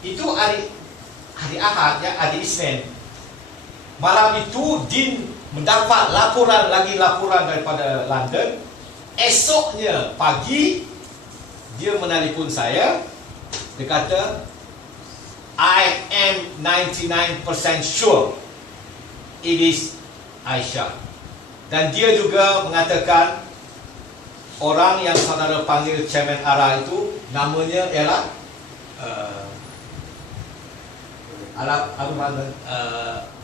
Itu hari Ahad, ya, hari Isnin. Malam itu Din mendapat laporan daripada London. Esoknya pagi dia menelpon saya. Dia kata, I am 99% sure it is Aisyah. Dan dia juga mengatakan orang yang saudara panggil Chairman ARA itu namanya ialah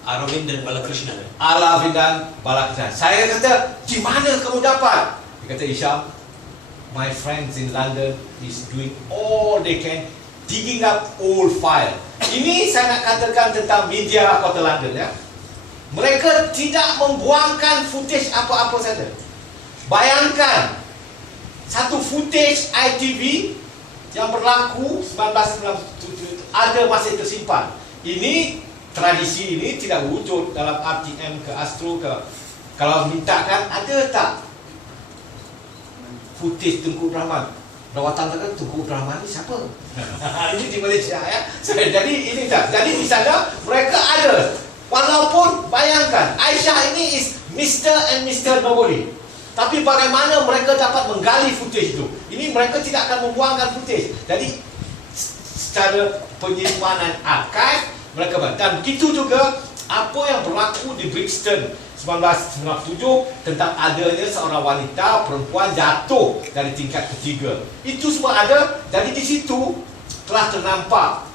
Aravindan Balakrishnan. Aravindan Balakrishnan. Saya kata, di mana kamu dapat? Dia kata, Hisham, my friends in London is doing all they can, digging up old file. Ini saya nak katakan tentang media Kota London, ya. Mereka tidak membuangkan footage apa-apa saja. Bayangkan satu footage ITV yang berlaku 1997 ada masih tersimpan. Ini tradisi ini tidak wujud dalam RTM ke Astro ke. Kalau mintakan, ada tak footage Tunku Rahman? Rawatan kata Tunku Rahman ni siapa? Ini di Malaysia, ya. Jadi ini tak. Jadi di sana mereka ada. Walaupun bayangkan Aisyah ini is Mr. and Mr. Nobody. Tapi bagaimana mereka dapat menggali footage itu? Ini mereka tidak akan membuangkan footage. Jadi secara penyimpanan archive mereka buat. Dan begitu juga apa yang berlaku di Brixton 1997 tentang adanya seorang wanita perempuan jatuh dari tingkat ketiga. Itu semua ada. Jadi di situ telah ternampak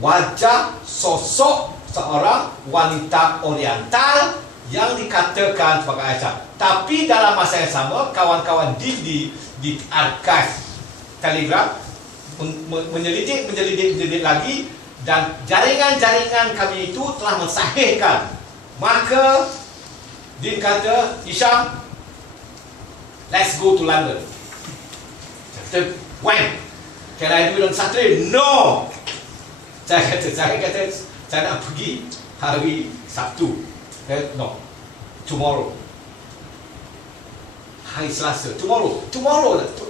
wajah sosok seorang wanita oriental yang dikatakan sebagai Aisyah. Tapi dalam masa yang sama, kawan-kawan di archive Telegraph menyelidik lagi, dan jaringan-jaringan kami itu telah mensahihkan. Maka Din kata, Hisham, let's go to London. Saya kata, when? Can I do it on Saturday? No. Saya kata saya nak pergi hari Sabtu. No, tomorrow. Hari Selasa, tomorrow.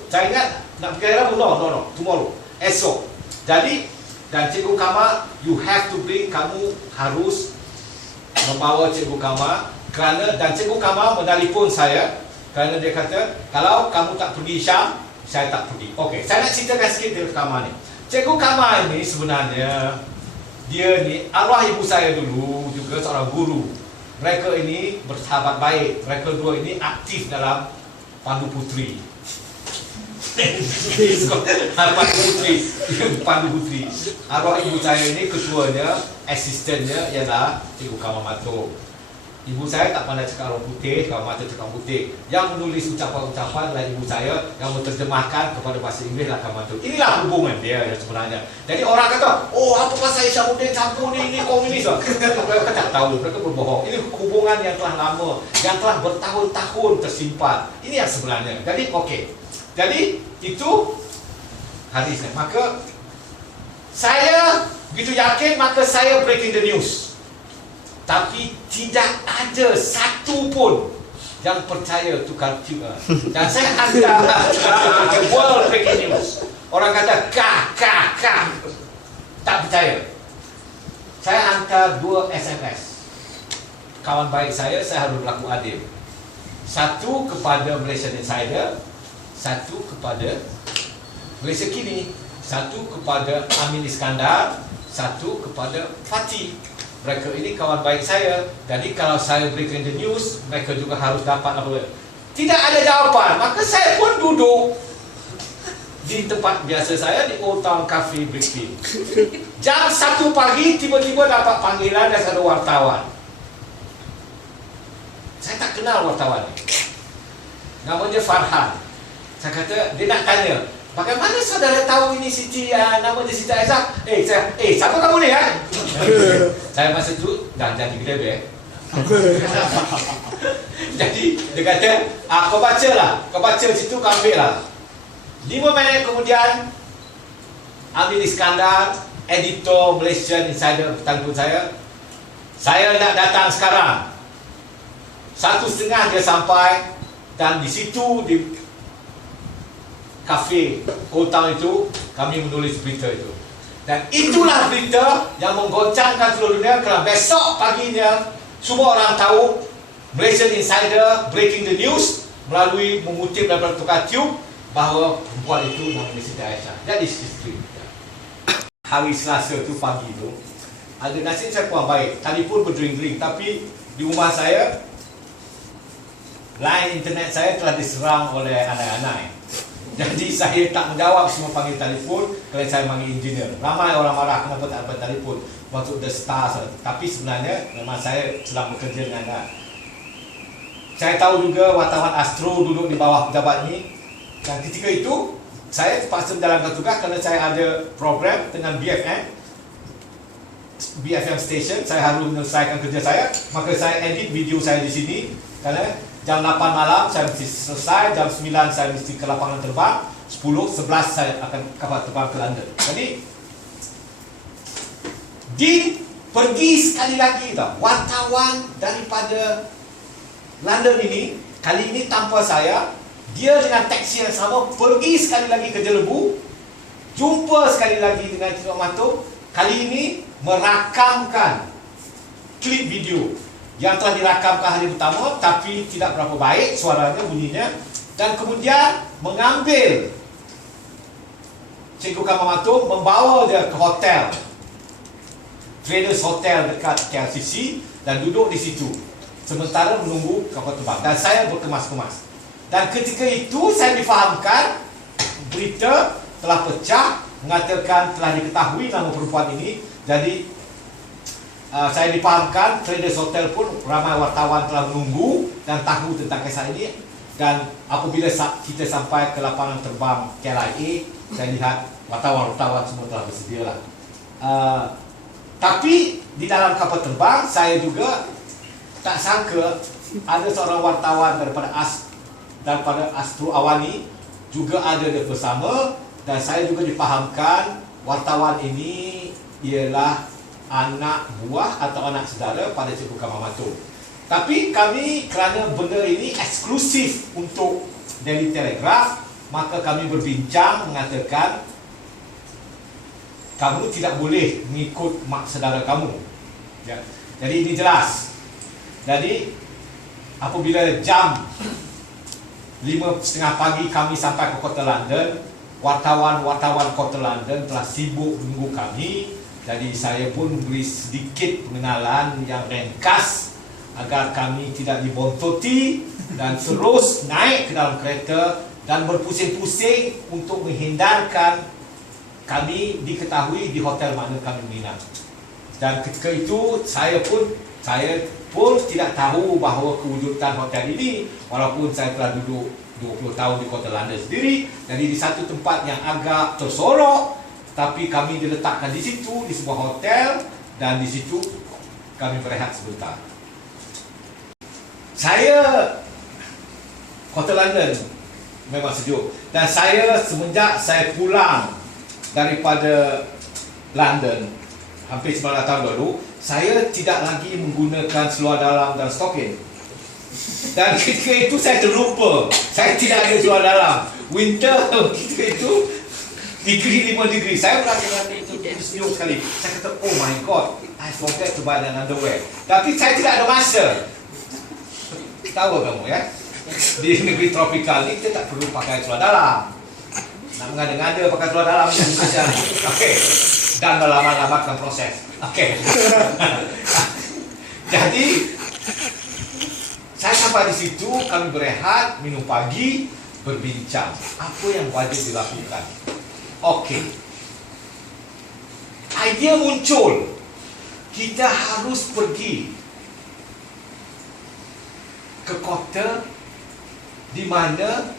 Saya ingat nak pergi hari Rabu. No, tomorrow. Esok. Jadi, dan Cikgu Kamal, you have to bring, kamu harus membawa Cikgu Kamal, kerana, dan Cikgu Kamal menelpon saya kerana dia kata, kalau kamu tak pergi Syam, saya tak pergi. Okey, saya nak ceritakan sikit Cikgu Kamal ni. Cikgu Kamal ni sebenarnya, dia ni arwah ibu saya dulu juga seorang guru. Mereka ini bersahabat baik. Mereka dua ini aktif dalam Pandu Putri. Pandu Putri. Arwah ibu saya ini ketuanya, asistennya ialah Cikgu Kamal Mato. Ibu saya tak pandai cakap orang putih, Kamal Mato cakap putih. Yang menulis ucapan-ucapan adalah ibu saya, yang menerjemahkan kepada bahasa Inggeris adalah Kamal Mato. Inilah hubungan dia yang sebenarnya. Jadi orang kata, oh apa pasal Hisham campur ni komunis. Mereka tak tahu, mereka berbohong. Ini hubungan yang telah lama, yang telah bertahun-tahun tersimpan. Ini yang sebenarnya. Jadi okey. Jadi itu hari Isnin. Maka saya begitu yakin, maka saya breaking the news. Tapi tidak ada satu pun yang percaya tukar juga. Dan saya hantar world breaking news. Orang kata kah. Tak percaya. Saya hantar 2 SMS. Kawan baik saya harus berlaku adil. Satu kepada Malaysian Insider, satu kepada Malaysia Kini, satu kepada Amin Iskandar, satu kepada Fatih. Mereka ini kawan baik saya. Jadi kalau saya breaking the news, mereka juga harus dapat apa. Tidak ada jawapan. Maka saya pun duduk di tempat biasa saya, di Old Town Cafe Brickfield. Jam 1 pagi tiba-tiba dapat panggilan dari satu wartawan. Saya tak kenal wartawan ni. Namanya Farhan. Saya kata, dia nak tanya, bagaimana saudara tahu ini Siti, nama dia Siti Aisyah? Siapa kamu ni, ya? Saya masa tu dah jadi gede. Jadi dia kata, kau baca lah, kau baca situ, kau ambil lah. 5 minit kemudian, Amin Iskandar, editor Malaysian Insider, telefon saya nak datang sekarang. 1:30 dia sampai, dan di situ di kafe Old Town itu kami menulis berita itu. Dan itulah berita yang menggoncangkan seluruh dunia kerana besok paginya semua orang tahu Malaysian Insider breaking the news melalui mengutip daripada tukar tube bahawa perempuan itu nama Siti Aisyah. That is history. Hari Selasa tu pagi tu ada nasib saya kurang baik, telefon berdering-dering, tapi di rumah saya line internet saya telah diserang oleh anai-anai. Jadi saya tak menjawab semua panggil telefon kalau saya panggil engineer. Ramai orang marah kenapa tak dapat telefon waktu The Stars. Tapi sebenarnya memang saya sedang bekerja dengan saya tahu juga wartawan Astro duduk di bawah pejabat ni. Dan ketika itu saya terpaksa menjalankan tugas kerana saya ada program dengan BFM station. Saya harus menyelesaikan kerja saya, maka saya edit video saya di sini kerana jam 8 malam saya mesti selesai, jam 9 saya mesti ke lapangan terbang, 10, 11 saya akan kapal terbang ke London. Jadi pergi sekali lagi tau, wartawan daripada London ini, kali ini tanpa saya, dia dengan taksi yang sama pergi sekali lagi ke Jelebu, jumpa sekali lagi dengan Tino Mato, kali ini merakamkan klip video yang telah dirakamkan hari pertama tapi tidak berapa baik suaranya, bunyinya, dan kemudian mengambil Cikgu Kamamato, membawa dia ke hotel, Traders Hotel dekat KLCC, dan duduk di situ sementara menunggu kapal terbang, dan saya berkemas-kemas. Dan ketika itu saya difahamkan berita telah pecah mengatakan telah diketahui nama perempuan ini. Jadi saya dipahamkan Traders Hotel pun ramai wartawan telah menunggu dan tahu tentang kisah ini. Dan apabila kita sampai ke lapangan terbang KLIA, saya lihat wartawan-wartawan semua telah bersedia lah. Tapi di dalam kapal terbang saya juga tak sangka ada seorang wartawan daripada Astro Awani juga ada bersama, dan saya juga dipahamkan wartawan ini ialah anak buah atau anak saudara pada Cikgu Kamamato. Tapi kami, kerana benda ini eksklusif untuk Daily Telegraph, maka kami berbincang mengatakan kamu tidak boleh mengikut mak saudara kamu. Ya. Jadi ini jelas. Jadi apabila jam 5:30 pagi kami sampai ke kota London, wartawan-wartawan kota London telah sibuk menunggu kami. Jadi saya pun beri sedikit pengenalan yang ringkas agar kami tidak dibontoti dan terus naik ke dalam kereta dan berpusing-pusing untuk menghindarkan kami diketahui di hotel mana kami menginap. Dan ketika itu saya pun tidak tahu bahawa kewujudan hotel ini, walaupun saya telah duduk 20 tahun di kota London sendiri. Jadi di satu tempat yang agak tersorok, tapi kami diletakkan di situ, di sebuah hotel, dan di situ kami berehat sebentar. Kota London memang sejuk, dan semenjak saya pulang daripada London hampir 9 tahun lalu, saya tidak lagi menggunakan seluar dalam dan stokin. Dan ketika itu saya terlupa, saya tidak ada seluar dalam. Winter ketika itu degree 5 degree. Saya merasa itu sejuk sekali. Saya kata, oh my god, I forget to buy an underwear. Tapi saya tidak ada masa. Tahu kamu ya, di negeri tropikal ni kita tak perlu pakai seluar dalam. Nak mengada-ngada pakai seluar dalam ni saja. Okey. Dan melama-lamakan proses. Okey. Jadi saya sampai di situ, kami berehat, minum pagi, berbincang apa yang wajib dilakukan. Okey. Idea muncul, kita harus pergi ke kota di mana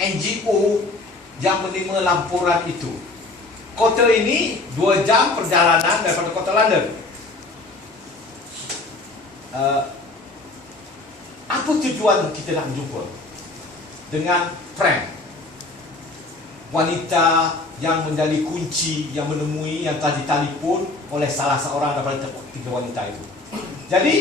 NGO yang menerima laporan itu. Kota ini 2 jam perjalanan daripada kota London. Apa tujuan kita nak berjumpa dengan Frank, wanita yang menjadi kunci yang menemui, yang telah ditelefon oleh salah seorang daripada 3 wanita itu. Jadi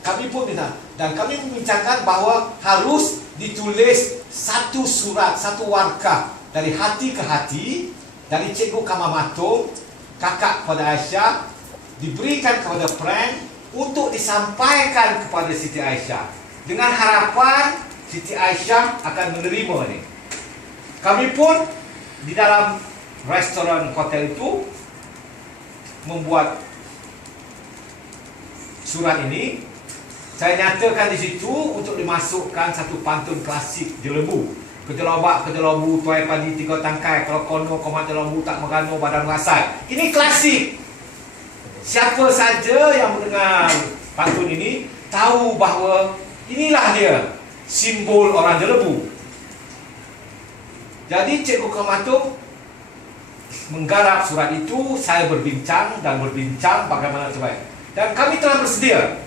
kami pun minta, Dan kami membincangkan bahawa harus ditulis satu surat, satu warkah dari hati ke hati, dari Cikgu Kamamatung, kakak kepada Aisyah, diberikan kepada Prank untuk disampaikan kepada Siti Aisyah, dengan harapan Siti Aisyah akan menerima ni. Kami pun di dalam restoran hotel itu membuat surat ini. Saya nyatakan di situ untuk dimasukkan satu pantun klasik Jelebu. Kejelobak, kejelobu, tuai padi tiga tangkai, kalau kono komat jelobu tak merano badan rasai. Ini klasik. Siapa saja yang mendengar pantun ini tahu bahawa inilah dia simbol orang Jelebu. Jadi Cikgu Kamamatung menggarap surat itu. Saya berbincang bagaimana terbaik. Dan kami telah bersedia.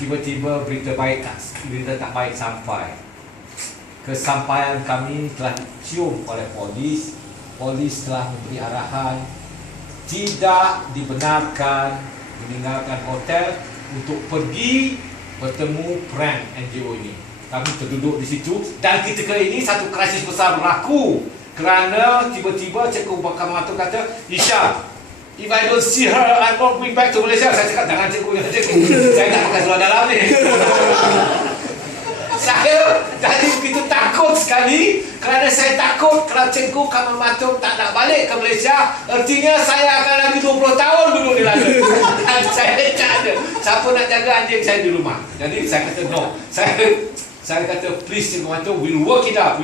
Tiba-tiba berita tak baik sampai. Kesampaian kami telah dicium oleh polis. Polis telah memberi arahan tidak dibenarkan meninggalkan hotel untuk pergi bertemu Prank NGO ini. Kami terduduk di situ dan ketika ini satu krisis besar berlaku kerana tiba-tiba Cikgu Kamamatung kata, Isha, if I don't see her, I'm going back to Malaysia. Saya cakap, jangan cikgu. Saya tak pakai seluar dalam ni. Saya jadi begitu takut sekali. Kerana saya takut kalau Cikgu Kamamatung tak nak balik ke Malaysia, artinya saya akan lagi 20 tahun duduk di London. Dan saya tak ada siapa nak jaga anjing saya di rumah. Jadi saya kata no. Saya kata please Cikgu Kamamatung, we'll work it out.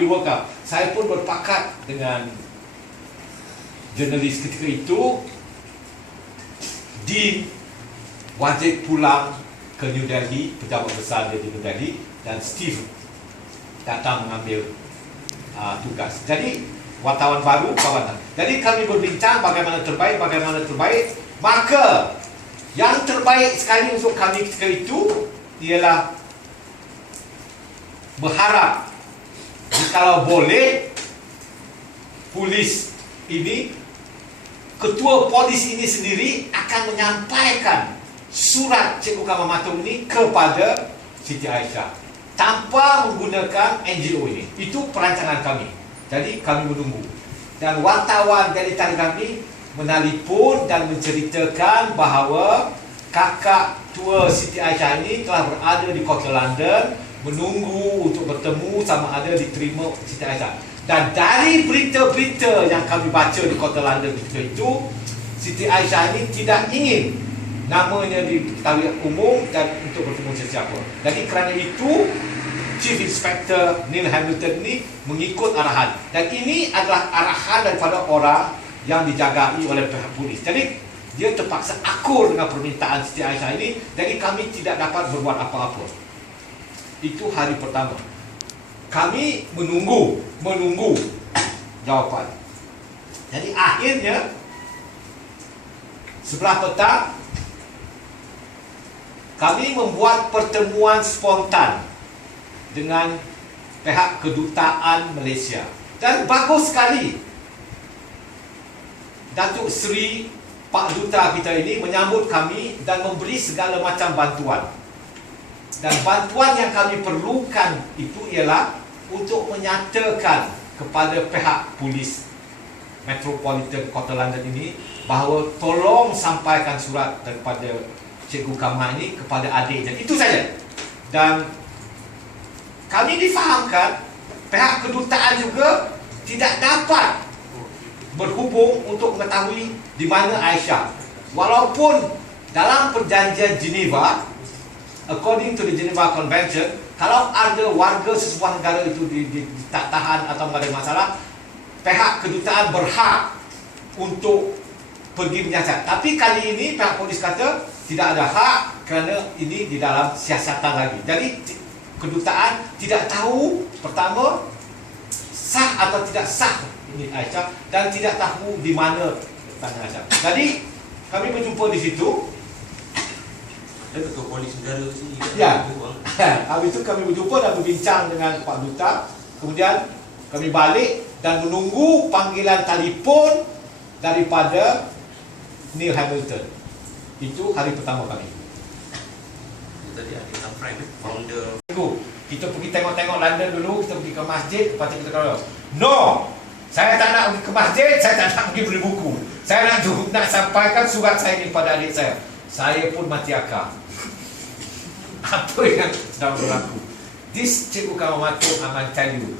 Saya pun berpakat dengan jurnalis ketika itu. Dean wajib pulang ke New Delhi, pejabat besar dia di New Delhi, dan Steve datang mengambil tugas. Jadi wartawan baru kawan. Jadi kami berbincang bagaimana terbaik. Maka yang terbaik sekali untuk kami ketika itu ialah berharap jikalau boleh polis ini, ketua polis ini sendiri akan menyampaikan surat Cikgu Kamamatung ini kepada Siti Aisyah tanpa menggunakan NGO ini. Itu perancangan kami. Jadi kami menunggu. Dan wartawan dari tadi kami menelpon dan menceritakan bahawa kakak tua Siti Aisyah ini telah berada di kota London menunggu untuk bertemu sama ada diterima Siti Aisyah. Dan dari berita-berita yang kami baca di kota London ketika itu, Siti Aisyah ini tidak ingin namanya diketahui umum dan untuk bertemu sesiapa. Jadi kerana itu Chief Inspector Neil Hamilton ini mengikut arahan. Dan ini adalah arahan daripada orang yang dijagai oleh pihak polis. Jadi dia terpaksa akur dengan permintaan Siti Aisyah ini. Jadi kami tidak dapat berbuat apa-apa. Itu hari pertama. Kami menunggu jawapan. Jadi akhirnya sebelah petang kami membuat pertemuan spontan dengan pihak kedutaan Malaysia. Dan bagus sekali Datuk Seri Pak Duta kita ini menyambut kami dan memberi segala macam bantuan. Dan bantuan yang kami perlukan itu ialah untuk menyatakan kepada pihak polis Metropolitan Kota London ini bahawa tolong sampaikan surat daripada Cikgu Kamar ini kepada adiknya. Itu saja. Dan kami difahamkan pihak kedutaan juga tidak dapat berhubung untuk mengetahui di mana Aisyah. Walaupun dalam perjanjian Geneva, according to the Geneva Convention, kalau ada warga sesebuah negara itu tak tahan atau ada masalah, pihak kedutaan berhak untuk pergi menyiasat. Tapi kali ini pihak polis kata tidak ada hak kerana ini di dalam siasatan lagi. Jadi kedutaan tidak tahu pertama sah atau tidak sah ini Aisyah dan tidak tahu di mana tanah Aisyah. Jadi kami berjumpa di situ. Ada ketua polis negara sini. Ya. Habis itu kami berjumpa dan berbincang dengan Pak Duta. Kemudian kami balik dan menunggu panggilan telefon daripada Neil Hamilton. Itu hari pertama kami. Tadi ada friend from the Kita pergi tengok-tengok London dulu, kita pergi ke masjid, lepas tu kita kata, no, saya tak nak pergi ke masjid, saya tak nak pergi beli buku. Saya nak sampaikan surat saya ini pada adik saya. Saya pun mati akal. Apa yang sedang berlaku? This Cikgu Kamamatung, I tell you,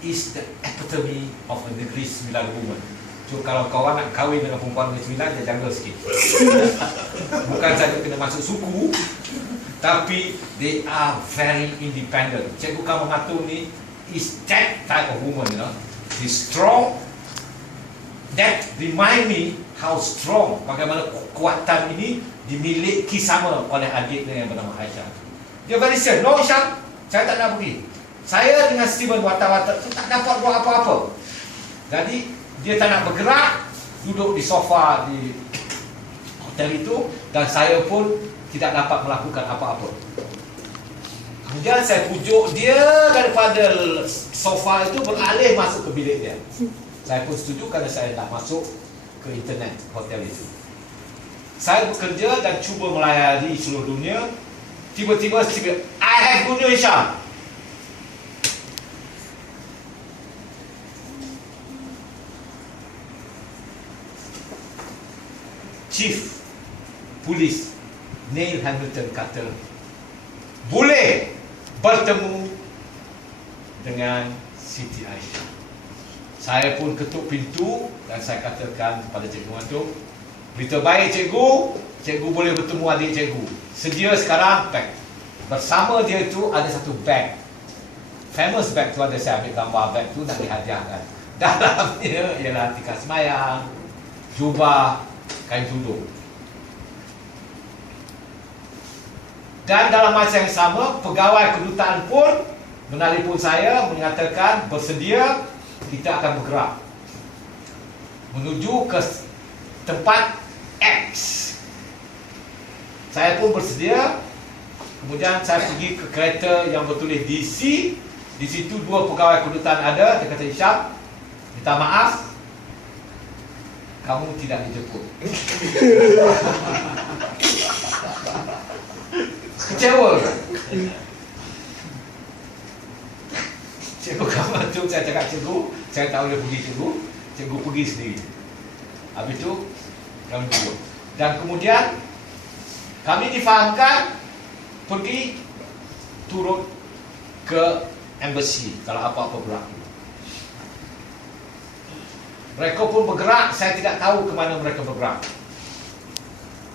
is the epitome of a negeri 9 woman. So kalau kawan nak kahwin dengan perempuan negeri 9, dia jaga sikit. Bukan saja kena masuk suku, tapi they are very independent. Cikgu Kamamatung ni is that type of woman, you know. She's strong. That remind me how strong, bagaimana kekuatan ini dimiliki sama oleh adiknya yang bernama Aisyah. Dia very serious. No Aisyah, saya tak nak pergi. Saya dengan Steven wata-wata tu tak dapat buat apa-apa. Jadi dia tak nak bergerak, duduk di sofa di hotel itu, dan saya pun tidak dapat melakukan apa-apa. Kemudian saya pujuk dia daripada sofa itu beralih masuk ke bilik dia. Saya pun setuju kerana saya nak masuk ke internet hotel itu. Saya bekerja dan cuba melayari seluruh dunia. Tiba-tiba I have good news, Syam. Chief Polis Neil Hamilton kata boleh bertemu dengan Siti Aisyah. Saya pun ketuk pintu dan saya katakan kepada Cikgu Kamamatung, berita baik Cikgu, Cikgu boleh bertemu adik Cikgu. Sedia sekarang pack. Bersama dia itu ada satu bag. Famous bag tu ada, saya ambil gambar bag tu nak dihadiahkan. Dalamnya ialah tikar semayang, jubah, kain tudung. Dan dalam masa yang sama, pegawai kedutaan pun menelpon saya menyatakan bersedia, kita akan bergerak menuju ke tempat X. Saya pun bersedia. Kemudian saya pergi ke kereta yang bertulis DC. Di situ dua pegawai kedutaan ada. Dia kata, Isyam, minta maaf, kamu tidak dijemput. Kecewa kan? Cikgu Kamamatung, saya cakap cikgu, saya tak boleh pergi cikgu. Cikgu pergi sendiri. Habis itu kami duduk. Dan kemudian kami difahamkan pergi turut ke embassy kalau apa-apa berlaku. Mereka pun bergerak, saya tidak tahu ke mana mereka bergerak.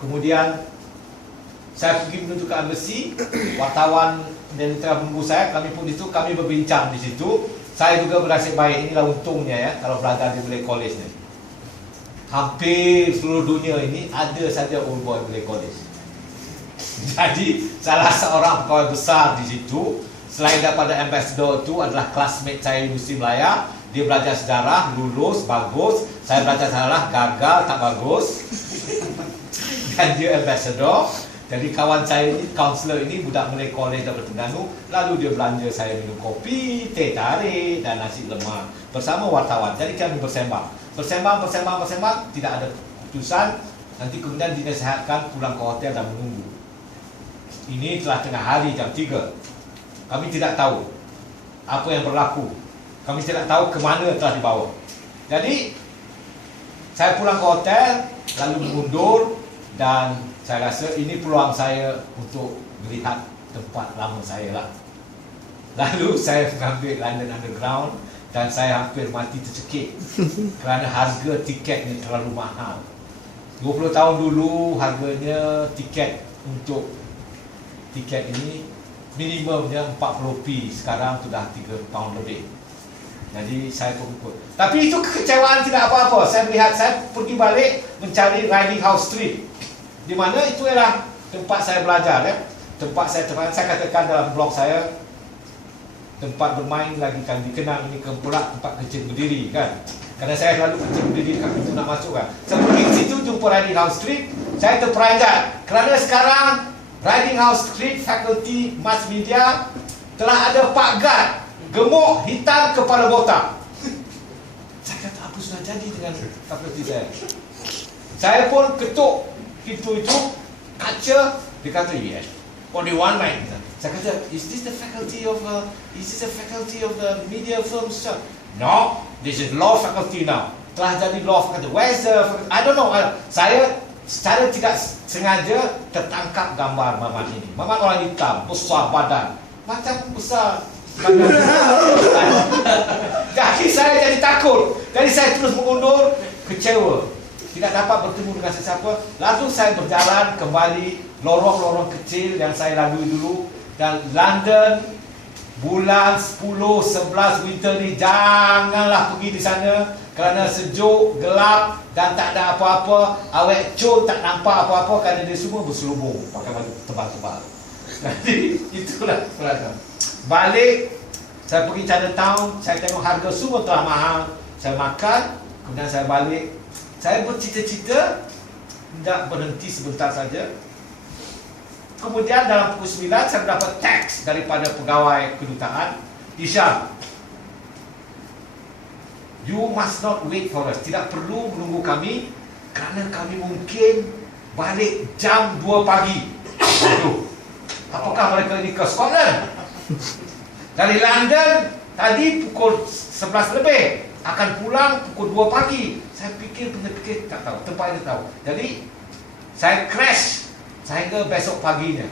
Kemudian saya pergi menuju ke embassy, wartawan dan telah menunggu saya, kami pun di situ, kami berbincang di situ. Saya juga bernasib baik, inilah untungnya ya, kalau belajar di Malay College ni. Hampir seluruh dunia ini ada saja old boy Malay College. Jadi salah seorang pegawai besar di situ, selain daripada ambassador itu adalah classmate saya di Universiti Melaya. Dia belajar sejarah, lulus, bagus. Saya belajar sejarah, gagal, tak bagus. Dan dia ambassador. Jadi kawan saya ini, kaunselor ini, budak Malay College daripada Terengganu. Lalu dia belanja saya minum kopi, teh tarik dan nasi lemak bersama wartawan. Jadi kami bersembang, tidak ada keputusan. Nanti kemudian dinasihatkan pulang ke hotel dan menunggu. Ini telah tengah hari jam 3. Kami tidak tahu apa yang berlaku. Kami tidak tahu ke mana telah dibawa. Jadi saya pulang ke hotel, lalu mengundur, dan saya rasa ini peluang saya untuk melihat tempat lama saya lah. Lalu saya mengambil London Underground dan saya hampir mati tercekik kerana harga tiketnya terlalu mahal. 20 tahun dulu harganya tiket untuk tiket ini minimumnya 40p, sekarang sudah 3 pound lebih. Jadi saya pun ikut. Tapi itu kekecewaan tidak apa-apa. Saya melihat, saya pergi balik mencari Riding House Street, di mana itu ialah tempat saya belajar ya. Tempat saya katakan dalam blog saya, tempat bermain lagi kan dikenal ini ke pula tempat kecil berdiri kan. Kerana saya selalu kecil berdiri kat pintu nak masuk kan. Saya pergi ke situ jumpa Riding House Street, saya terperanjat kerana sekarang Riding House Street Faculty Mass Media telah ada Pak Gad, gemuk, hitam, kepala botak. Saya kata apa sudah jadi dengan fakulti saya. Saya pun ketuk pintu itu, kaca, dia kata yes, only one night. Saya kata, is this the faculty of the media film stuff? No, this is law faculty now. Telah jadi law faculty. Where's the faculty? I don't know. Saya secara tidak sengaja tertangkap gambar Mamat ini. Mamat orang hitam, besar badan, macam besar badan. Jadi saya jadi takut. Jadi saya terus mengundur, kecewa. Tidak dapat bertemu dengan sesiapa. Lalu saya berjalan kembali lorong-lorong kecil yang saya lalui dulu. Dan London bulan 10, 11 winter ni janganlah pergi di sana kerana sejuk, gelap dan tak ada apa-apa. Awek cun tak nampak apa-apa kerana dia semua berselubung pakai baju tebal-tebal. Jadi itulah perasaan. Balik, saya pergi Chinatown, saya tengok harga semua telah mahal. Saya makan, kemudian saya balik. Saya bercita-cita tidak berhenti sebentar saja. Kemudian dalam pukul 9 saya mendapat teks daripada pegawai kedutaan di Syam. You must not wait for us. Tidak perlu menunggu kami kerana kami mungkin balik jam 2 pagi. Aduh, apakah mereka ini ke Scotland? Dari London tadi pukul 11 lebih, akan pulang pukul 2 pagi. Saya fikir tak tahu, tempat itu tahu. Jadi saya crash sehingga besok paginya.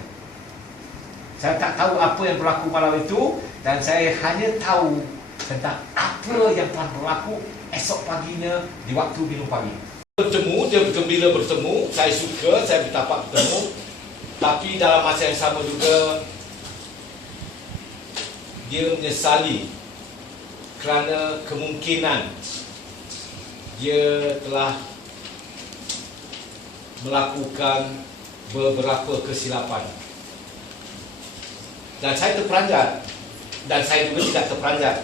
Saya tak tahu apa yang berlaku malam itu dan saya hanya tahu tentang apa yang telah berlaku esok paginya di waktu minum pagi. Bertemu, dia gembira bertemu, saya suka, saya bertapak bertemu. Tapi dalam masa yang sama juga dia menyesali kerana kemungkinan dia telah melakukan beberapa kesilapan. Dan saya terperanjat. Dan saya juga tidak terperanjat.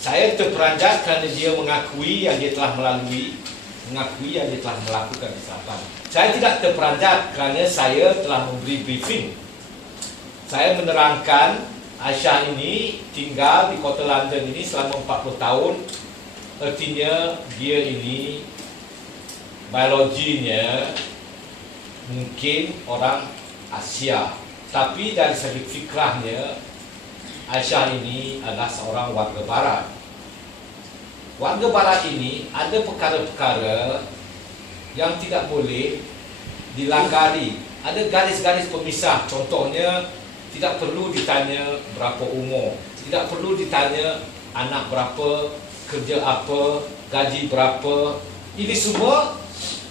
Saya terperanjat kerana dia mengakui yang dia telah melalui, mengakui yang dia telah melakukan kesilapan. Saya tidak terperanjat kerana saya telah memberi briefing. Saya menerangkan Aisyah ini tinggal di kota London ini selama 40 tahun. Artinya dia ini biologinya mungkin orang Asia, tapi dari segi fikrahnya Aisyah ini adalah seorang warga barat. Warga barat ini ada perkara-perkara yang tidak boleh dilanggar. Ada garis-garis pemisah. Contohnya, tidak perlu ditanya berapa umur, tidak perlu ditanya anak berapa, kerja apa, gaji berapa. Ini semua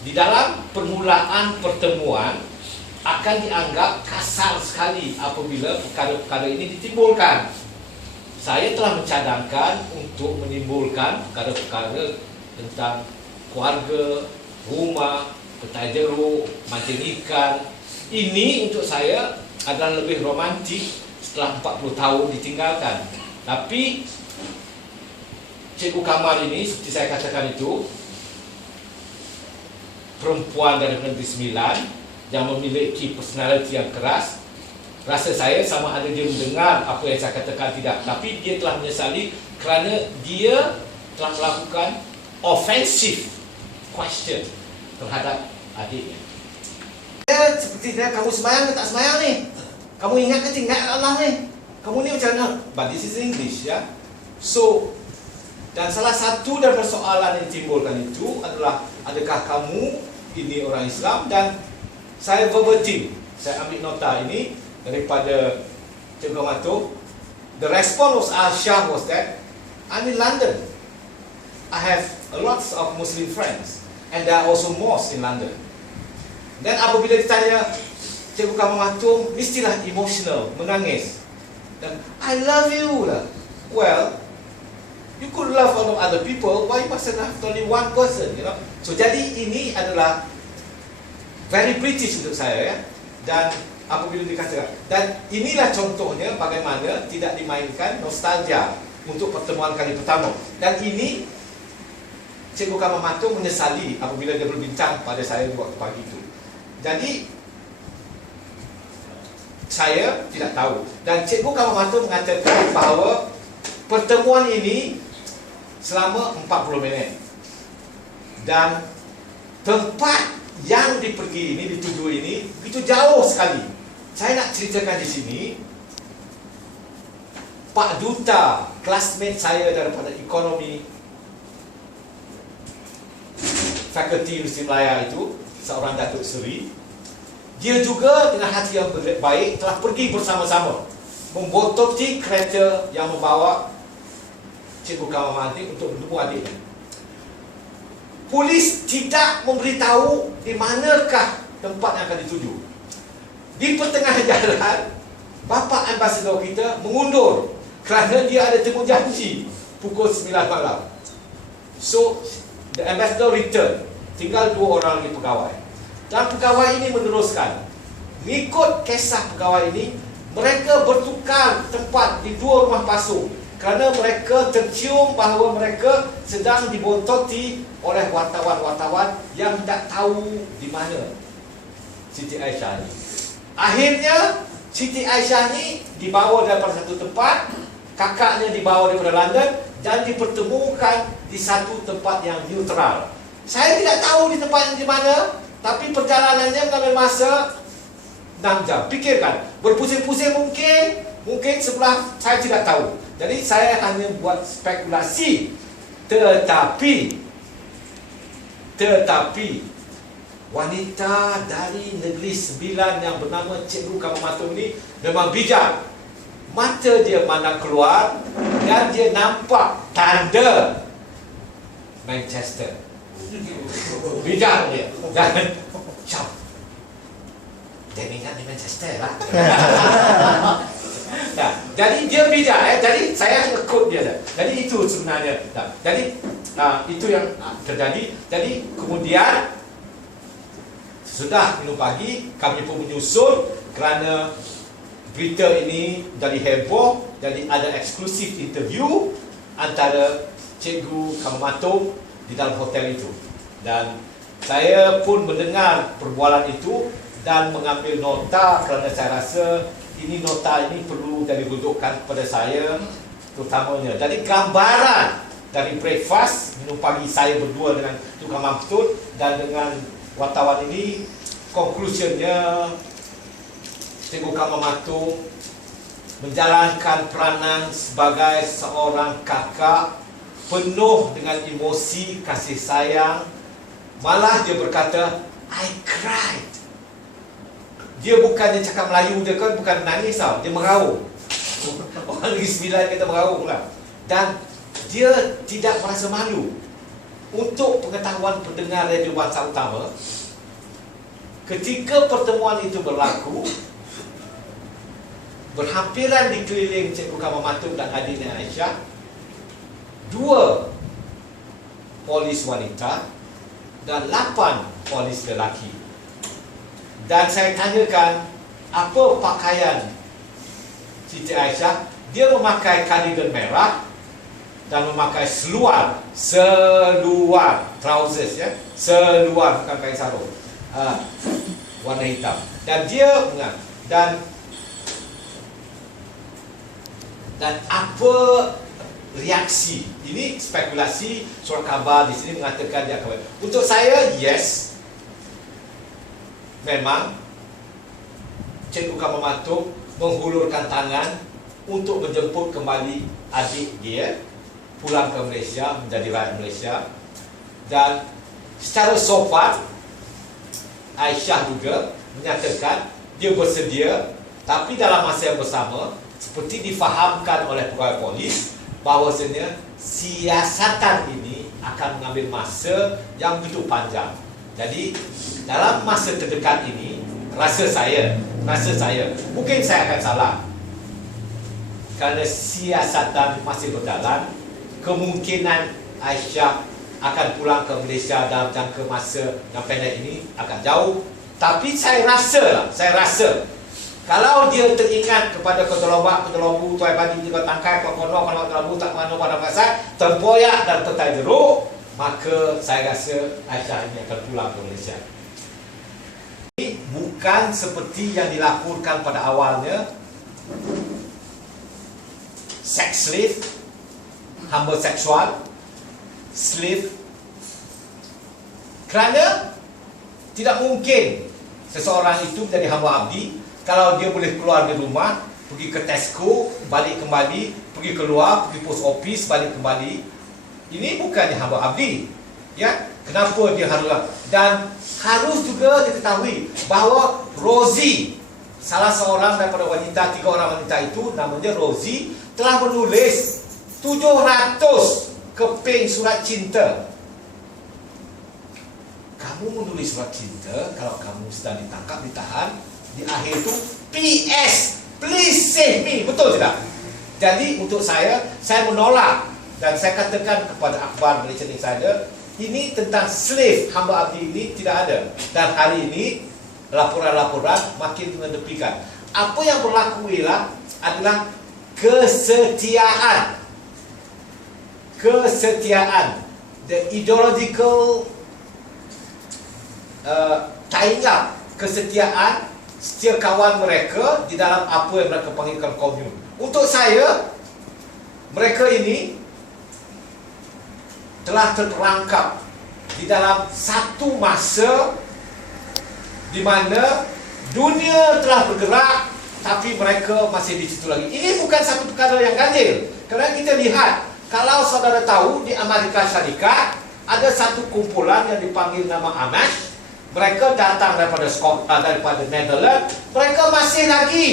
di dalam permulaan pertemuan akan dianggap kasar sekali apabila perkara-perkara ini ditimbulkan. Saya telah mencadangkan untuk menimbulkan perkara-perkara tentang keluarga, rumah, petai jeruk, mancing ikan. Ini untuk saya adalah lebih romantik setelah 40 tahun ditinggalkan. Tapi Cikgu Kamal ini, seperti saya katakan itu, perempuan dari Negeri Sembilan yang memiliki personality yang keras. Rasa saya sama ada dia mendengar apa yang saya katakan tidak, tapi dia telah menyesali kerana dia telah melakukan offensive question terhadap adiknya. Seperti dia, kamu sembahyang ke tak sembahyang ni? Kamu ingat ke ingat Allah ni? Kamu ni macam mana? But this is English, ya. So, dan salah satu dari persoalan yang ditimbulkan itu adalah, adakah kamu ini orang Islam? Dan saya verbatim, saya ambil nota ini daripada Cikgu Mato. The response of Aisyah was that, I'm in London. I have lots of Muslim friends, and there are also mosques in London. Dan apabila ditanya, Cikgu Kamal Mato mestilah emotional, menangis. Dan I love you lah. Well, you could love all of other people, why you must have only one person, you know? So jadi ini adalah very British untuk saya, ya. Dan apabila dikatakan, dan inilah contohnya bagaimana tidak dimainkan nostalgia untuk pertemuan kali pertama. Dan ini Cikgu Kamal Mato menyesali apabila dia berbincang pada saya di waktu pagi itu. Jadi saya tidak tahu. Dan Cikgu Kamal Mato mengatakan bahawa pertemuan ini selama 40 minit. Dan tempat yang dipergi ini, dituju ini, itu jauh sekali. saya nak ceritakan di sini, Pak Duta, classmate saya daripada ekonomi Fakulti Universiti Melaya itu, seorang Datuk Seri, dia juga dengan hati yang baik telah pergi bersama-sama membototi kereta yang membawa Cikgu Kamal untuk menjemput adiknya. Polis tidak memberitahu di manakah tempat yang akan dituju. Di pertengahan jalan, bapa ambasador kita mengundur kerana dia ada temu janji pukul 9 malam. So, the ambassador return. Tinggal 2 orang lagi pegawai. Dan pegawai ini meneruskan. Mengikut kisah pegawai ini, mereka bertukar tempat di 2 rumah pasung kerana mereka tercium bahawa mereka sedang dibototi oleh wartawan-wartawan yang tak tahu di mana Siti Aisyah ni. Akhirnya Siti Aisyah ni dibawa daripada satu tempat, kakaknya dibawa daripada London dan dipertemukan di satu tempat yang neutral. Saya tidak tahu di tempat yang di mana, tapi perjalanannya mengambil masa 6 jam. Fikirkan, berpusing-pusing mungkin sebelah, saya tidak tahu. Jadi saya hanya buat spekulasi. Tetapi wanita dari Negeri Sembilan yang bernama Cikgu Kamal Mathum ni memang bijak. Mata dia mana keluar dan dia nampak tanda Manchester. Bijak dia. Dan Syam, dia ingat di Manchester lah. Nah, jadi dia bijak. Jadi saya hanya quote dia dah. Jadi itu sebenarnya. Nah, jadi itu yang terjadi. Jadi kemudian sudah minum pagi, kami pun menyusul kerana berita ini jadi heboh. Jadi ada eksklusif interview antara Cikgu Kamal Mathum di dalam hotel itu. Dan saya pun mendengar perbualan itu dan mengambil nota kerana saya rasa nota ini perlu jadi rujukan kepada saya terutamanya. Jadi gambaran dari breakfast minum pagi saya berdua dengan Tukang Mathum dan dengan wartawan ini, conclusionnya Cikgu Kamal Mathum menjalankan peranan sebagai seorang kakak penuh dengan emosi kasih sayang. Malah dia berkata, I cried. Dia bukannya cakap Melayu, dia kan bukan menangis tau, dia meraung. Orang Negeri Sembilan kita meraung lah. Dan dia tidak merasa malu. Untuk pengetahuan pendengar Radio Bangsa Utama, ketika pertemuan itu berlaku, berhampiran di keliling Cikgu Kamal Mathum dan adiknya Aisyah, 2 polis wanita dan 8 polis lelaki. Dan saya tanyakan, apa pakaian Siti Aisyah? Dia memakai cardigan merah dan memakai seluar trousers ya, seluar bukan kain sarung, warna hitam. Dan dia dan apa reaksi? Ini spekulasi, surat khabar di sini mengatakan dia akan. Untuk saya, yes, memang Cikgu Kamal Mathum menghulurkan tangan untuk menjemput kembali adik dia pulang ke Malaysia, menjadi rakyat Malaysia. Dan secara sopan, Aisyah juga menyatakan dia bersedia, tapi dalam masa yang bersama, seperti difahamkan oleh pegawai polis, bahawasanya siasatan ini akan mengambil masa yang begitu panjang. Jadi dalam masa terdekat ini, rasa saya, mungkin saya akan salah, kerana siasatan masih berjalan, kemungkinan Aisyah akan pulang ke Malaysia dalam jangka masa yang pendek ini akan jauh. Tapi saya rasa kalau dia teringat kepada ketelombak, tuai padi, tiga tangkai, kono, kalau tak mana pada pasal, tempoyak dan petai jeruk, maka saya rasa Aisyah ini akan pulang ke Malaysia. Ini bukan seperti yang dilaporkan pada awalnya, sex slave, hamba seksual, slave. Kerana tidak mungkin seseorang itu menjadi hamba abdi Kalau dia boleh keluar dari rumah, pergi ke Tesco, balik kembali, pergi keluar, pergi post office, balik kembali, ini bukannya hamba abdi. Ya, kenapa dia harus? Dan harus juga diketahui bahawa Rosie, salah seorang daripada wanita, 3 orang wanita itu, namanya Rosie, telah menulis 700 keping surat cinta. Kamu menulis surat cinta, kalau kamu sedang ditangkap, ditahan, di akhir itu PS, please save me, betul tidak? Jadi untuk saya menolak, dan saya katakan kepada akhbar Malaysia Insider, ini tentang slave, hamba abdi ini tidak ada. Dan hari ini laporan-laporan makin mengedepikan. Apa yang berlaku adalah kesetiaan. Kesetiaan, the ideological tying up, kesetiaan setia kawan mereka di dalam apa yang mereka panggilkan komun. Untuk saya, mereka ini telah terperangkap di dalam satu masa di mana dunia telah bergerak, tapi mereka masih di situ lagi. Ini bukan satu perkara yang ganjil. Kerana kita lihat, kalau saudara tahu, di Amerika Syarikat ada satu kumpulan yang dipanggil nama Amish. Mereka datang daripada daripada Netherlands. Mereka masih lagi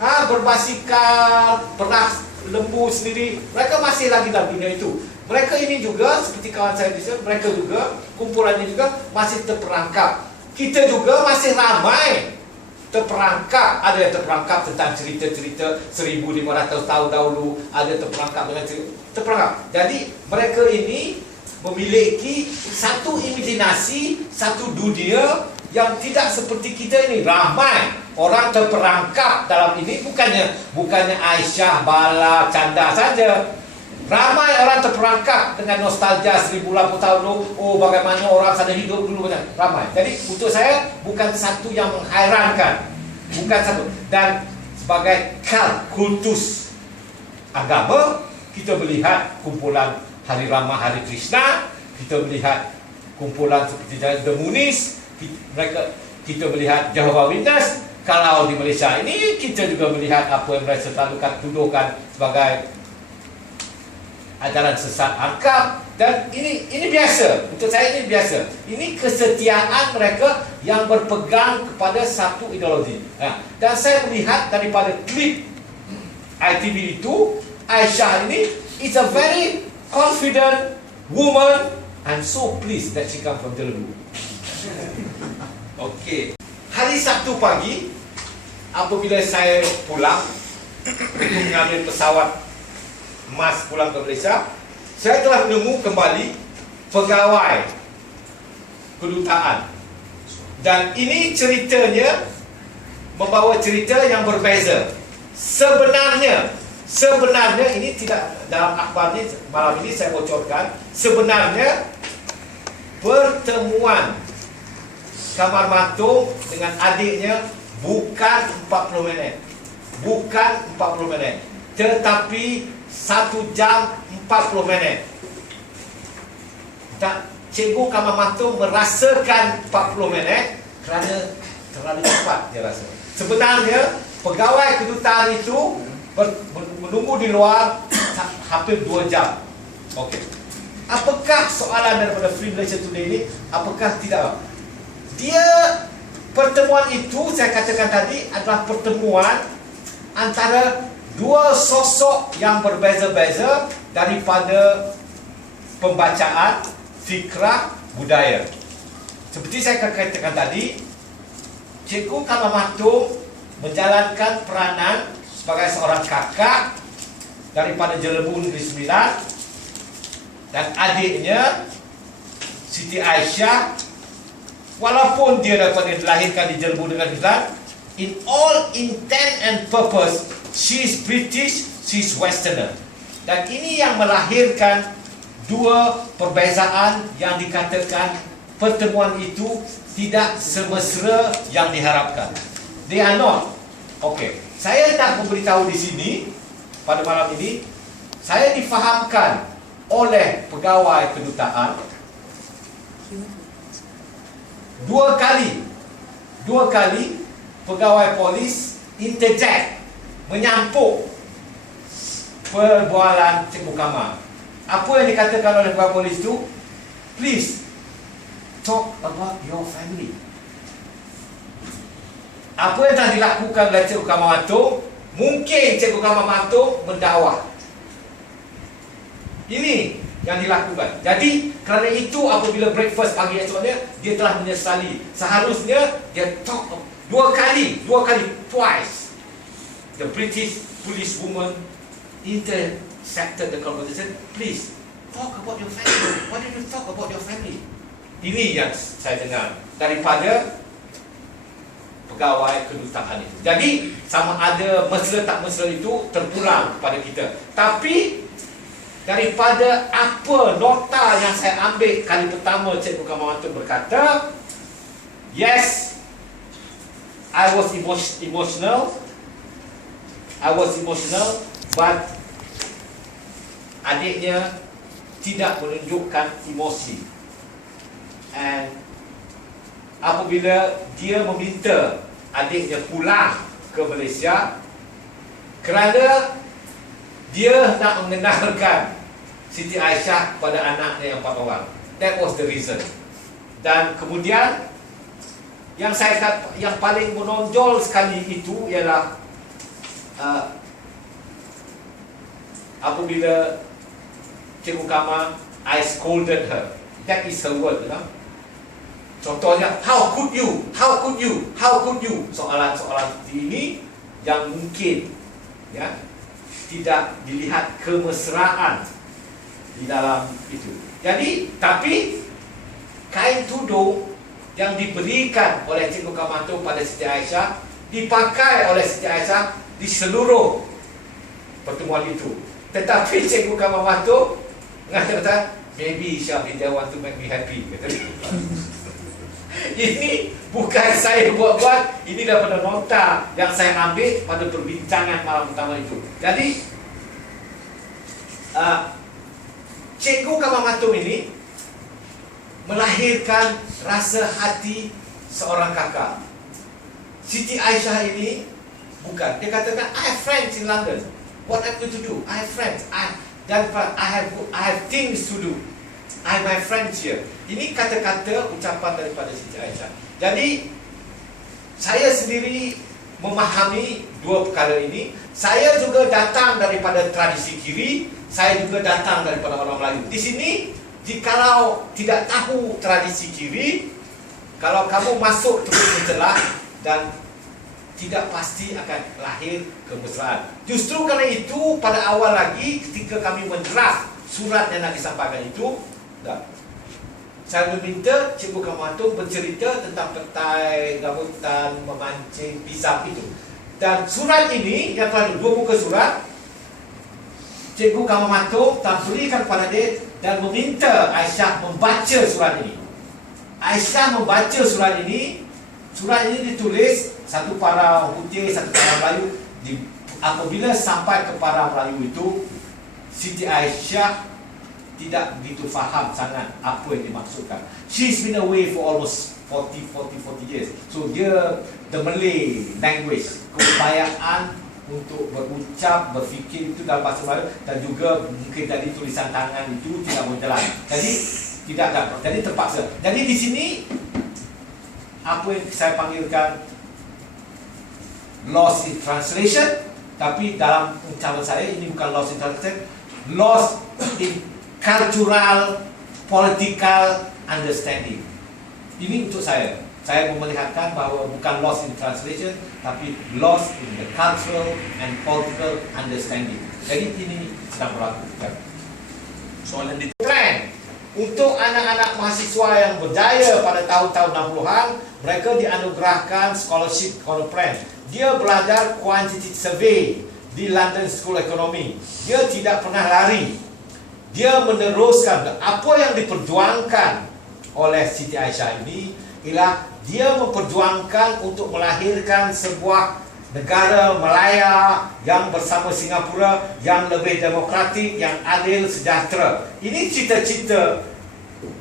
berbasikal, pernah lembu sendiri. Mereka masih lagi dalam dunia itu. Mereka ini juga, seperti kawan saya di sini, mereka juga, kumpulan ini juga masih terperangkap. Kita juga masih ramai terperangkap. Ada yang terperangkap tentang cerita-cerita 1500 tahun dahulu, ada terperangkap dengan cerita terperangkap. Jadi mereka ini memiliki satu imajinasi, satu dunia yang tidak seperti kita ini. Ramai orang terperangkap dalam ini, bukannya Aisyah, Bala, Canda saja. Ramai orang terperangkap dengan nostalgia 1080 tahun dulu. Oh, bagaimana orang sana hidup dulu. Ramai. Jadi untuk saya bukan satu yang menghairankan. Bukan satu. Dan sebagai kultus agama, kita melihat kumpulan Hari Rama, Hari Krishna, kita melihat kumpulan seperti The Moonies, kita melihat Jehovah Witness. Kalau di Malaysia ini, kita juga melihat apa yang mereka selalu tuduhkan sebagai ajaran sesat angkap. Dan ini biasa. Untuk saya ini biasa. Ini kesetiaan mereka yang berpegang kepada satu ideologi. Dan saya melihat daripada klip ITV itu, Aisyah ini is a very confident woman. I'm so pleased that she come from Telugu. Okey. Hari Sabtu pagi, apabila saya pulang untuk mengambil pesawat emas pulang ke Malaysia, saya telah menemu kembali pegawai kedutaan. Dan ini ceritanya membawa cerita yang berbeza. Sebenarnya ini tidak dalam akhbar ini, malam ini saya bocorkan, sebenarnya pertemuan Kamar Matung dengan adiknya bukan 40 minit. Bukan 40 minit. Tetapi 1 jam 40 minit. Tak, Cikgu Kamar Matung merasakan 40 minit kerana terlalu cepat dia rasa. Sebenarnya pegawai kedutaan itu menunggu di luar hampir 2 jam. Okey. Apakah soalan daripada Free Malaysia Today ini? Apakah tidak? Dia, pertemuan itu saya katakan tadi adalah pertemuan antara dua sosok yang berbeza-beza daripada pembacaan, fikrah, budaya. Seperti saya katakan tadi, Cikgu Kamar Matung menjalankan peranan sebagai seorang kakak daripada Jelebu Negeri Sembilan, dan adiknya Siti Aisyah, walaupun dia dilahirkan di Jelebu Negeri Sembilan, in all intent and purpose, she's British, she's Westerner. Dan ini yang melahirkan dua perbezaan yang dikatakan pertemuan itu tidak semesra yang diharapkan. They are not. Okey, saya nak memberitahu di sini pada malam ini, saya difahamkan oleh pegawai kedutaan dua kali pegawai polis interject, menyampuk perbualan Cikgu Kamal. Apa yang dikatakan oleh para polis itu? Please talk about your family. Apa yang telah dilakukan oleh Cikgu Kamal Mathong, mungkin Cikgu Kamal Mathong mendakwa. Ini yang dilakukan. Jadi kerana itu apabila breakfast pagi esoknya, dia telah menyesali. Seharusnya dia talk dua kali, twice. The British police woman intercepted the conversation. Please talk about your family. Why don't you talk about your family? Ini yang saya dengar daripada pegawai kedutaan itu. Jadi sama ada mesra tak mesra itu terpulang kepada kita. Tapi daripada apa nota yang saya ambil kali pertama, Cikgu Kamal Mathong berkata, yes, I was emotional, but adiknya tidak menunjukkan emosi. And apabila dia meminta adiknya pulang ke Malaysia kerana dia nak mengenalkan Siti Aisyah kepada anaknya yang 4 orang. That was the reason. Dan kemudian yang saya kata, yang paling menonjol sekali itu ialah apabila Cikgu Kamal, I scolded her. That is her word, you know? Contohnya, how could you? Soalan-soalan seperti ini yang mungkin ya tidak dilihat kemesraan di dalam itu. Jadi, tapi kain tudung yang diberikan oleh Cikgu Kamal Mathong pada Siti Aisyah dipakai oleh Siti Aisyah di seluruh pertemuan itu. Tetapi Cikgu Kamal Mathong mengatakan, maybe Syah bin they want to make me happy. Ini bukan saya buat-buat, ini daripada nota yang saya ambil pada perbincangan malam pertama itu. Jadi Cikgu Kamal Mathong ini melahirkan rasa hati seorang kakak. Siti Aisyah ini bukan. Dia katakan, I have friends in London. What am I going to do? I have friends. I have things to do. I have my friends here. Ini kata-kata ucapan daripada Siti Aisyah. Jadi saya sendiri memahami dua perkara ini. Saya juga datang daripada tradisi kiri. Saya juga datang daripada orang Melayu. Di sini, jikalau tidak tahu tradisi kiri, kalau kamu masuk terus mencelah dan tidak pasti akan lahir kemesraan. Justru kerana itu pada awal lagi ketika kami mendraft surat yang nak disampaikan itu, saya meminta Cikgu Kamal Mathong bercerita tentang petai, gamutan, memancing, pisang itu. Dan surat ini yang telah dua muka surat, Cikgu Kamal Mathong telah berikan kepada dia dan meminta Aisyah membaca surat ini. Aisyah membaca surat ini. Surat ini ditulis satu para orang putih, satu para Melayu. Apabila sampai ke para Melayu itu, Siti Aisyah tidak begitu faham sangat apa yang dimaksudkan. She's been away for almost 40 years. So dia the Malay language, keupayaan untuk berucap, berfikir itu dalam bahasa Melayu, dan juga mungkin tadi tulisan tangan itu tidak berjalan. Jadi tidak dapat. Jadi terpaksa. Jadi di sini apa yang saya panggilkan lost in translation, tapi dalam ucapan saya ini bukan lost in translation, lost in cultural, political understanding. Ini untuk saya. Saya memelihatkan bahawa bukan lost in translation, tapi lost in the cultural and political understanding. Jadi ini sedang berlaku. Soalan di trend untuk anak-anak mahasiswa yang berjaya pada tahun-tahun 60-an, mereka dianugerahkan scholarship Coloprand. Dia belajar quantitative survey di London School of Economy. Dia tidak pernah lari. Dia meneruskan apa yang diperjuangkan oleh Siti Aisyah ini ialah dia memperjuangkan untuk melahirkan sebuah negara Malaya yang bersama Singapura yang lebih demokratik, yang adil, sejahtera. Ini cita-cita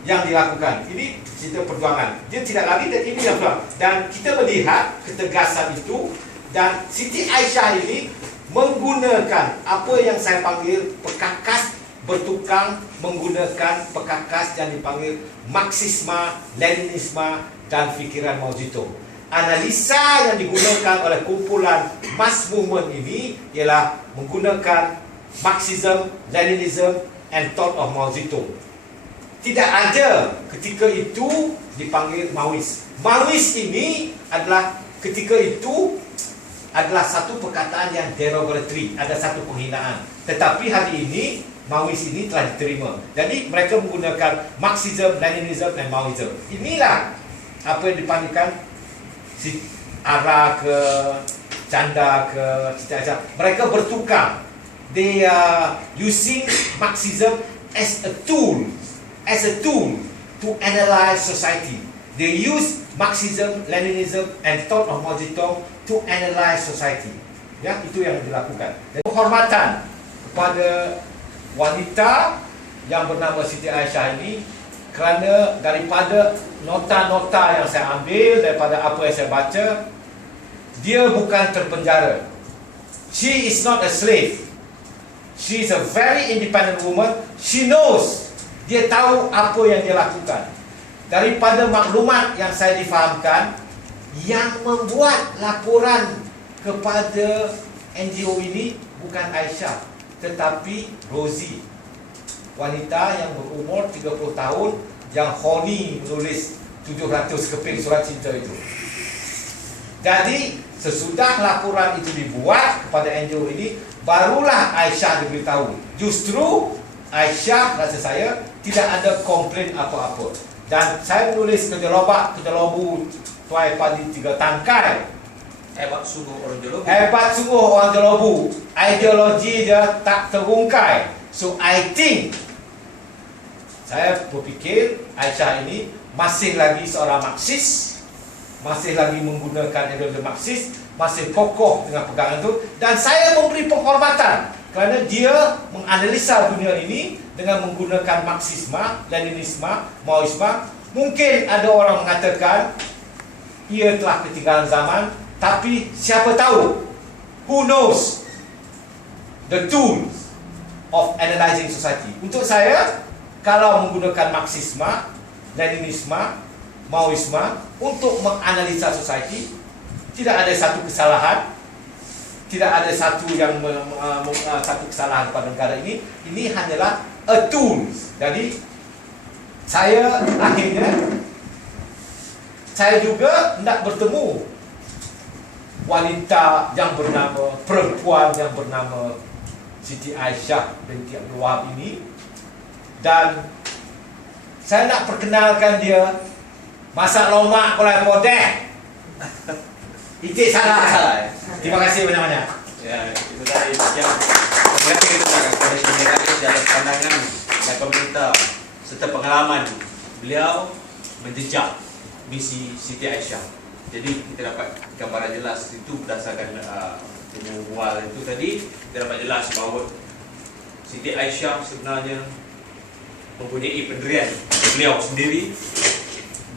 yang dilakukan. Ini cita perjuangan. Dia tidak lari dan ini yang perjuangan. Dan kita melihat ketegasan itu Dan Siti Aisyah ini menggunakan apa yang saya panggil pekakas bertukang, menggunakan pekakas yang dipanggil Marxisme, Leninisme dan fikiran Mao Zedong. Analisa yang digunakan oleh kumpulan mass movement ini ialah menggunakan Marxism, Leninism and thought of Mao Zedong. Tidak ada ketika itu dipanggil Maois. Maois ini adalah ketika itu adalah satu perkataan yang derogatory, ada satu penghinaan. Tetapi hari ini Maois ini telah diterima. Jadi mereka menggunakan Marxism, Leninism dan Maoism. Inilah apa yang dipanggilkan si Ara ke Canda ke Siti Aisyah. Mereka bertukar. They are using Marxism as a tool to analyze society. They use Marxism, Leninism and thought of Mao Zedong to analyze society. Ya, itu yang dilakukan. Dan penghormatan kepada wanita yang bernama Siti Aisyah ini, kerana daripada nota-nota yang saya ambil, daripada apa yang saya baca, dia bukan terpenjara. She is not a slave. She is a very independent woman. She knows. Dia tahu apa yang dia lakukan. Daripada maklumat yang saya difahamkan, yang membuat laporan kepada NGO ini bukan Aisyah, tetapi Rosie, wanita yang berumur 30 tahun yang horny menulis 700 keping surat cinta itu. Jadi sesudah laporan itu dibuat kepada NGO ini, barulah Aisyah diberitahu. Justru Aisyah, rasa saya, tidak ada komplain apa-apa. Dan saya menulis kerja lobu tuai padi 3 tangkai. Hebat sungguh orang Jelobu. Hebat sungguh orang Jelobu. Ideologi dia tak terbungkai. So I think, saya berfikir Aisyah ini masih lagi seorang Marxis, masih lagi menggunakan ideologi Marxis, masih kokoh dengan pegangan itu. Dan saya memberi penghormatan kerana dia menganalisa dunia ini dengan menggunakan Marxisme, Leninisme, Maoisme. Mungkin ada orang mengatakan ia telah ketinggalan zaman, tapi siapa tahu? Who knows the tools of analyzing society? Untuk saya, kalau menggunakan Marxisme, Leninisme, Maoisme untuk menganalisa society, tidak ada satu kesalahan. Tidak ada satu yang satu kesalahan pada negara ini. Ini hanyalah a tool. Jadi saya akhirnya saya juga hendak bertemu wanita yang bernama, perempuan yang bernama Siti Aisyah binti Abdul Wahab ini, dan saya nak perkenalkan dia. Masak lomak kolai podeh. Itik salah. Terima kasih banyak-banyak. Ya, itu tadi yang terima kasih kepada Siti dalam pandangan dan pemerintah serta pengalaman beliau menjejak misi Siti Aisyah. Jadi kita dapat gambaran jelas itu berdasarkan pengumuman itu tadi, kita dapat jelas bahawa Siti Aisyah sebenarnya mempunyai pendirian beliau sendiri,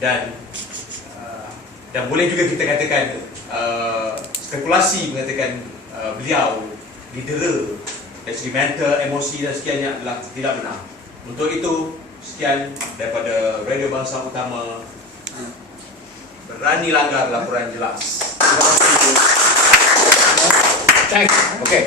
dan boleh juga kita katakan spekulasi mengatakan beliau didera dari segi mental, emosi dan sekiannya adalah tidak benar. Untuk itu, sekian daripada Radio Bangsa Utama berani langgar laporan jelas. Terima kasih. Thanks. Okay.